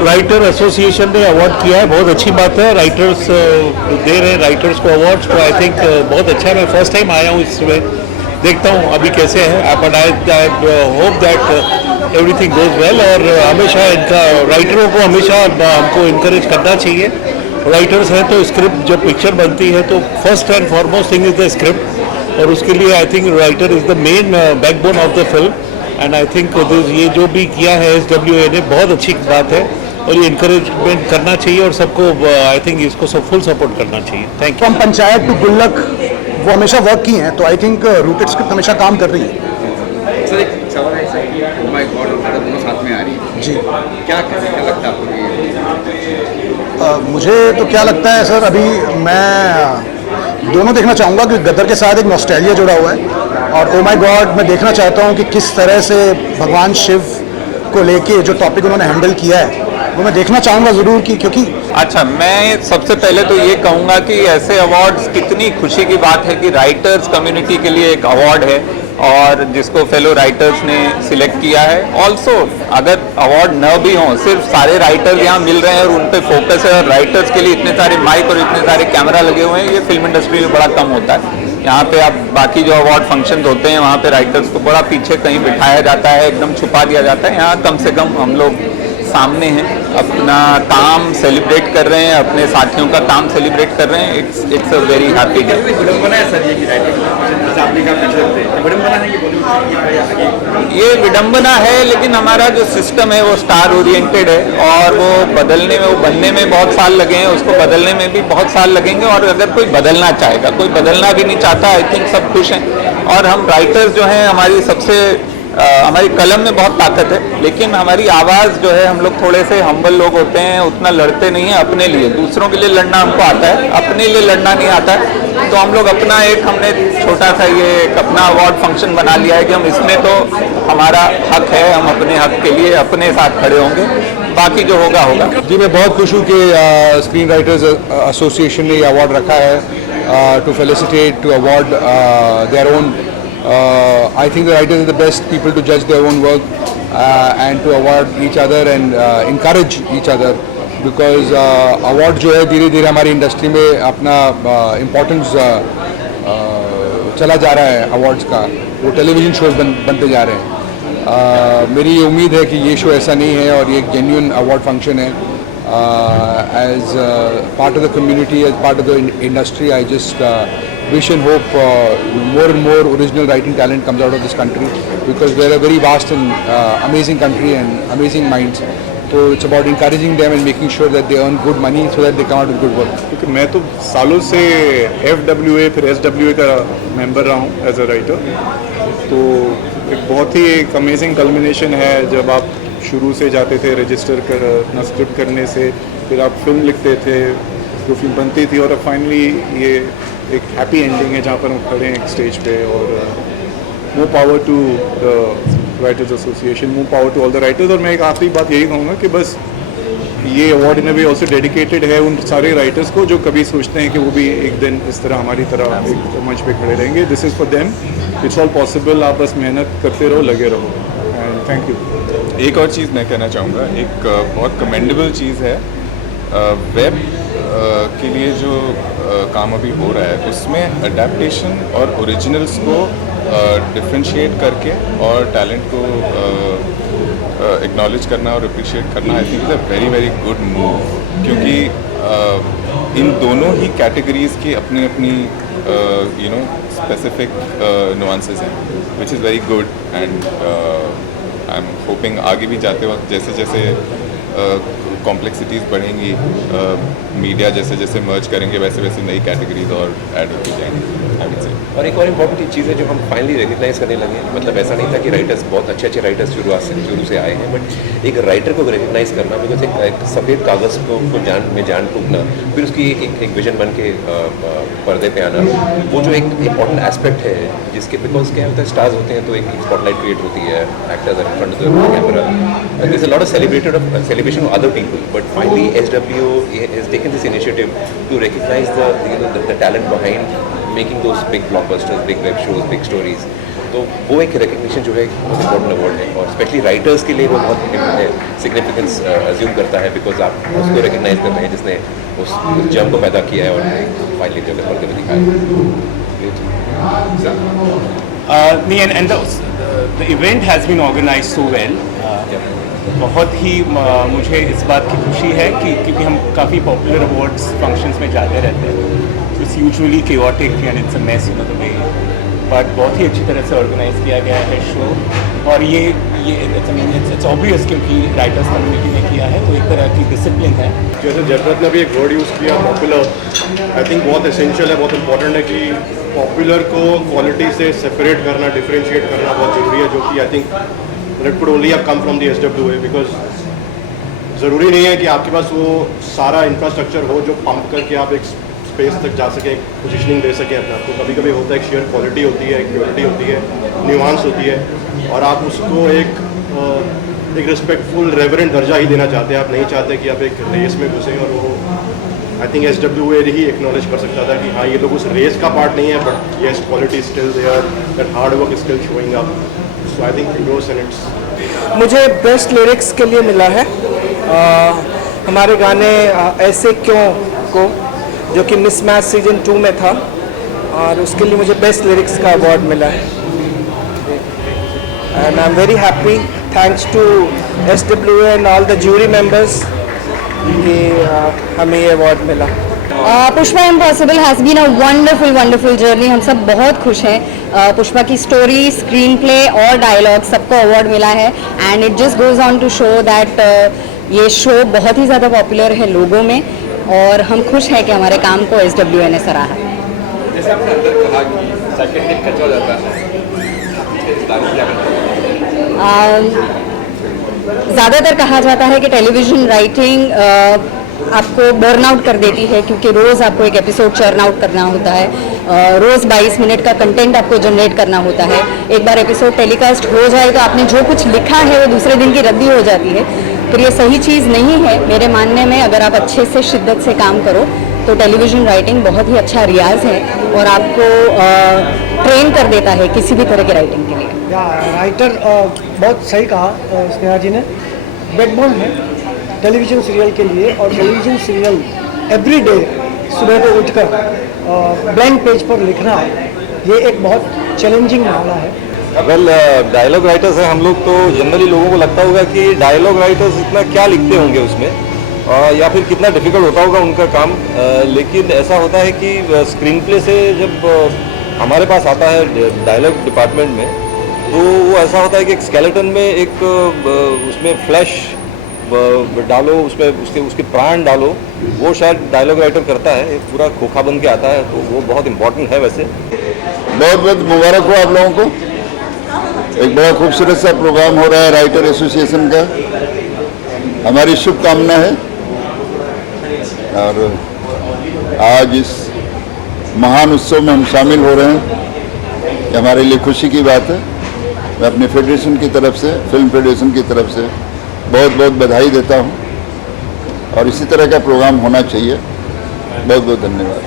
Writer association ने award किया है, बहुत अच्छी बात है। राइटर्स दे रहे हैं राइटर्स को अवार्ड्स, तो आई थिंक बहुत अच्छा है। मैं फर्स्ट टाइम आया हूँ इसमें, देखता हूँ अभी कैसे है। But I hope that everything goes well. और हमेशा इनका राइटरों को हमेशा हमको इनकरेज करना चाहिए। राइटर्स हैं तो स्क्रिप्ट, जब पिक्चर बनती है तो first and foremost thing is the script, और उसके लिए I think writer is the main backbone of the film. And I think ये जो भी किया है SWA ने, बहुत अच्छी बात है, और ये इंकरेजमेंट करना चाहिए और सबको आई थिंक इसको सब फुल सपोर्ट करना चाहिए। Thank you. हम पंचायत टू गुल्लक वो हमेशा वर्क की हैं, तो आई थिंक रूटेड स्क्रिप्ट हमेशा काम कर रही है। सर एक सवाल है सर, ओह माय गॉड और दोनों साथ में आ रही है जी, क्या लगता है आपको कि मुझे तो क्या लगता है सर, अभी मैं दोनों देखना चाहूँगा कि गदर के साथ एक नॉस्टैल्जिया जुड़ा हुआ है, और ओ माय गॉड मैं देखना चाहता हूँ कि किस तरह से भगवान शिव को लेके जो टॉपिक उन्होंने हैंडल किया है वो मैं देखना चाहूँगा ज़रूर की, क्योंकि अच्छा, मैं सबसे पहले तो ये कहूँगा कि ऐसे अवार्ड्स, कितनी खुशी की बात है कि राइटर्स कम्युनिटी के लिए एक अवार्ड है और जिसको फेलो राइटर्स ने सिलेक्ट किया है। ऑल्सो अगर अवार्ड न भी हों, सिर्फ सारे राइटर्स यहाँ मिल रहे हैं और उन पे फोकस है, और राइटर्स के लिए इतने सारे माइक और इतने सारे कैमरा लगे हुए हैं, ये फिल्म इंडस्ट्री में बड़ा कम होता है। यहाँ पे आप बाकी जो अवार्ड फंक्शंस होते हैं वहाँ पे राइटर्स को बड़ा पीछे कहीं बिठाया जाता है, एकदम छुपा दिया जाता है। यहाँ कम से कम हम लोग सामने हैं, अपना काम सेलिब्रेट कर रहे हैं, अपने साथियों का काम सेलिब्रेट कर रहे हैं। It's a very happy day. विडम्बना है सर ये कि राइटिंग आपने कहा पिछले हफ्ते विडम्बना है कि ये विडम्बना है, लेकिन हमारा जो सिस्टम है वो स्टार ओरिएंटेड है, और वो बदलने में, वो बनने में बहुत साल लगे हैं, उसको बदलने में भी बहुत साल लगेंगे। और अगर कोई बदलना चाहेगा, कोई बदलना भी नहीं चाहता, आई थिंक सब खुश हैं। और हम राइटर्स जो हैं, हमारी सबसे हमारी कलम में बहुत ताकत है, लेकिन हमारी आवाज़ जो है, हम लोग थोड़े से हम्बल लोग होते हैं, उतना लड़ते नहीं हैं अपने लिए। दूसरों के लिए लड़ना हमको आता है, अपने लिए लड़ना नहीं आता है। तो हम लोग अपना एक, हमने छोटा सा ये एक अपना अवार्ड फंक्शन बना लिया है कि हम इसमें, तो हमारा हक है, हम अपने हक के लिए अपने साथ खड़े होंगे, बाकी जो होगा होगा। जी, मैं बहुत खुश हूँ कि स्क्रीन राइटर्स एसोसिएशन ने ये अवार्ड रखा है to felicitate, to award their own. I think the writers are the best people to judge their own work and to award each other and encourage each other, because award जो है धीरे धीरे हमारी industry में अपना importance चला जा रहा है। अवार्ड्स का वो टेलीविज़न शोज बनते जा रहे हैं। मेरी ये उम्मीद है कि ये शो ऐसा नहीं है और ये एक जेन्युइन अवार्ड फंक्शन है। As part of the community, as part of the industry, I just wish and hope more and more original writing talent comes out of this country, because we're a very vast and amazing country and amazing minds. So it's about encouraging them and making sure that they earn good money so that they come out with good work. क्योंकि मैं तो सालों से FWA फिर SWA का member रहा हूँ as a writer, तो एक बहुत ही एक अमेजिंग कल्मिनेशन है जब आप शुरू से जाते थे रजिस्टर कर अपना स्क्रिप्ट करने से, फिर आप फिल्म लिखते थे, जो फिल्म बनती थी, और अब फाइनली ये एक हैप्पी एंडिंग है जहाँ पर हम खड़े हैं एक स्टेज पे। और more power to the writers association, more power to all the writers. और मैं एक आखिरी बात यही कहूँगा कि बस ये award in way also dedicated है उन सारे राइटर्स को जो कभी सोचते हैं कि वो भी एक दिन इस तरह हमारी तरह एक मंच पे खड़े रहेंगे। This is for them, it's all possible. आप बस मेहनत करते रहो, लगे रहो, एंड थैंक यू। एक और चीज़ मैं कहना चाहूँगा, एक बहुत कमेंडेबल चीज़ है वेब के लिए जो काम अभी हो रहा है, उसमें अडेप्टेशन और ओरिजिनल्स को डिफ्रेंशिएट करके और टैलेंट को एक्नॉलेज करना और अप्रिशिएट करना, I think is a very very good move, क्योंकि इन दोनों ही कैटेगरीज़ की अपनी अपनी यू नो स्पेसिफिक नुआंसेस हैं, which is very good. And I am hoping आगे भी जाते वक्त जैसे जैसे कॉम्प्लेक्सिटीज़ बढ़ेंगी, मीडिया जैसे जैसे मर्ज करेंगे, वैसे वैसे नई कैटेगरीज और ऐड होती जाएंगी, आई वुड से। और एक और इम्पॉर्टेंट चीज़ है जो हम फाइनली रिकग्नाइज करने लगे हैं, मतलब ऐसा नहीं था कि राइटर्स बहुत अच्छे अच्छे राइटर्स शुरू से आए हैं, बट एक राइटर को रिकग्नाइज करना, बिकॉज एक सफ़ेद कागज़ को जान फूकना, फिर उसकी एक विजन बन के पर्दे पे आना, वो जो एक इम्पॉर्टेंट एस्पेक्ट है जिसके, बिकॉज क्या होता है, स्टार्स होते हैं तो एक स्पॉटलाइट क्रिएट होती है, actors are in front of the camera, there is a lot of celebration of other people, but finally SWO has taken this initiative to recognize the talent behind making those big blockbusters, big web shows, big stories. तो वो एक recognition जो है बहुत important award है, और specially writers के लिए वो बहुत सिग्निफिकेंस अज्यूम करता है, बिकॉज आप उसको रिकग्नाइज कर रहे हैं जिसने उस जम को पैदा किया है और फाइनली जो है पर्दे में दिखाया। and the event has been organized so well. बहुत ही मुझे इस बात की खुशी है कि क्योंकि हम काफ़ी पॉपुलर अवार्ड्स फंक्शंस में जाते रहते हैं, it's usually chaotic and it's a mess, you know, the way, but बहुत ही अच्छी तरह से ऑर्गेनाइज किया गया है शो, और ये इट्स ऑब्वियस क्योंकि राइटर्स कम्युनिटी ने किया है, तो एक तरह की डिसिप्लिन है। जैसे जयप्रत ने भी एक वर्ड यूज़ किया पॉपुलर, आई थिंक बहुत एसेंशियल है, बहुत इंपॉर्टेंट है कि पॉपुलर को क्वालिटी से सेपरेट करना, डिफरेंशिएट करना बहुत ज़रूरी है, जो कि I think it could only have come from the SWA, because ज़रूरी नहीं है कि आपके पास वो सारा इंफ्रास्ट्रक्चर हो जो पंप करके आप एक स्पेस तक जा सकें, पोजीशनिंग दे सकें अपने आप को। कभी कभी होता है एक शेयर क्वालिटी होती है, एक प्योरिटी होती है, न्यूआंस होती है, और आप उसको एक रिस्पेक्टफुल रेवरेंट दर्जा ही देना चाहते हैं। आप नहीं चाहते कि आप एक रेस में घुसें, और वो I think SWA he acknowledge कर सकता था कि हाँ ये लोग उस रेस का पार्ट नहीं है, but yes quality still there, that hard work is still showing up. So I think kudos and it's. मुझे बेस्ट लिरिक्स के लिए मिला है हमारे गाने ऐसे क्यों को, जो कि मिसमैच सीजन 2 में था, और उसके लिए मुझे बेस्ट लिरिक्स का अवार्ड मिला है, and I am very happy, thanks to SWA and all the jury members कि हमें ये अवार्ड मिला। Pushpa Impossible has been a wonderful journey. हम सब बहुत खुश हैं। पुष्पा की स्टोरी, स्क्रीन प्ले और डायलॉग सबको अवार्ड मिला है, and it just goes on to show that ये शो बहुत ही ज़्यादा पॉपुलर है लोगों में, और हम खुश हैं कि हमारे काम को SWA ने सराहा है। जैसे आपने अंदर कहा कि सेकंड हिट कच्चा हो जाता है, ज़्यादातर कहा जाता है कि टेलीविज़न राइटिंग आपको बर्नआउट कर देती है, क्योंकि रोज़ आपको एक एपिसोड चर्न आउट करना होता है, रोज़ 22 मिनट का कंटेंट आपको जनरेट करना होता है। एक बार एपिसोड टेलीकास्ट हो जाए तो आपने जो कुछ लिखा है वो दूसरे दिन की रद्दी हो जाती है, तो ये सही चीज़ नहीं है मेरे मानने में। अगर आप अच्छे से शिद्दत से काम करो तो टेलीविज़न राइटिंग बहुत ही अच्छा रियाज है, और आपको ट्रेन कर देता है किसी भी तरह की राइटिंग के लिए। राइटर बहुत सही कहा स्नेहा जी ने, बैकबोन है टेलीविज़न सीरियल के लिए, और टेलीविज़न सीरियल एवरी डे सुबह को उठकर ब्लैंक पेज पर लिखना, ये एक बहुत चैलेंजिंग मामला है। वेल डायलॉग राइटर्स हैं हम लोग, तो जनरली लोगों को लगता होगा कि डायलॉग राइटर्स इतना क्या लिखते होंगे उसमें, या फिर कितना डिफ़िकल्ट होता होगा उनका काम, लेकिन ऐसा होता है कि स्क्रीन प्ले से जब हमारे पास आता है डायलॉग डिपार्टमेंट में, तो वो ऐसा होता है कि एक स्केलेटन में एक उसमें फ्लैश डालो, उसमें उसके प्राण डालो, वो शायद डायलॉग राइटर करता है, एक पूरा खोखा बन के आता है, तो वो बहुत इंपॉर्टेंट है। वैसे बहुत बहुत मुबारक हो आप लोगों को, एक बड़ा खूबसूरत सा प्रोग्राम हो रहा है राइटर एसोसिएशन का, हमारी शुभकामना है, और आज इस महान उत्सव में हम शामिल हो रहे हैं, ये हमारे लिए खुशी की बात है। मैं अपने फेडरेशन की तरफ से, फिल्म फेडरेशन की तरफ से बहुत बहुत बधाई देता हूँ, और इसी तरह का प्रोग्राम होना चाहिए। बहुत बहुत धन्यवाद।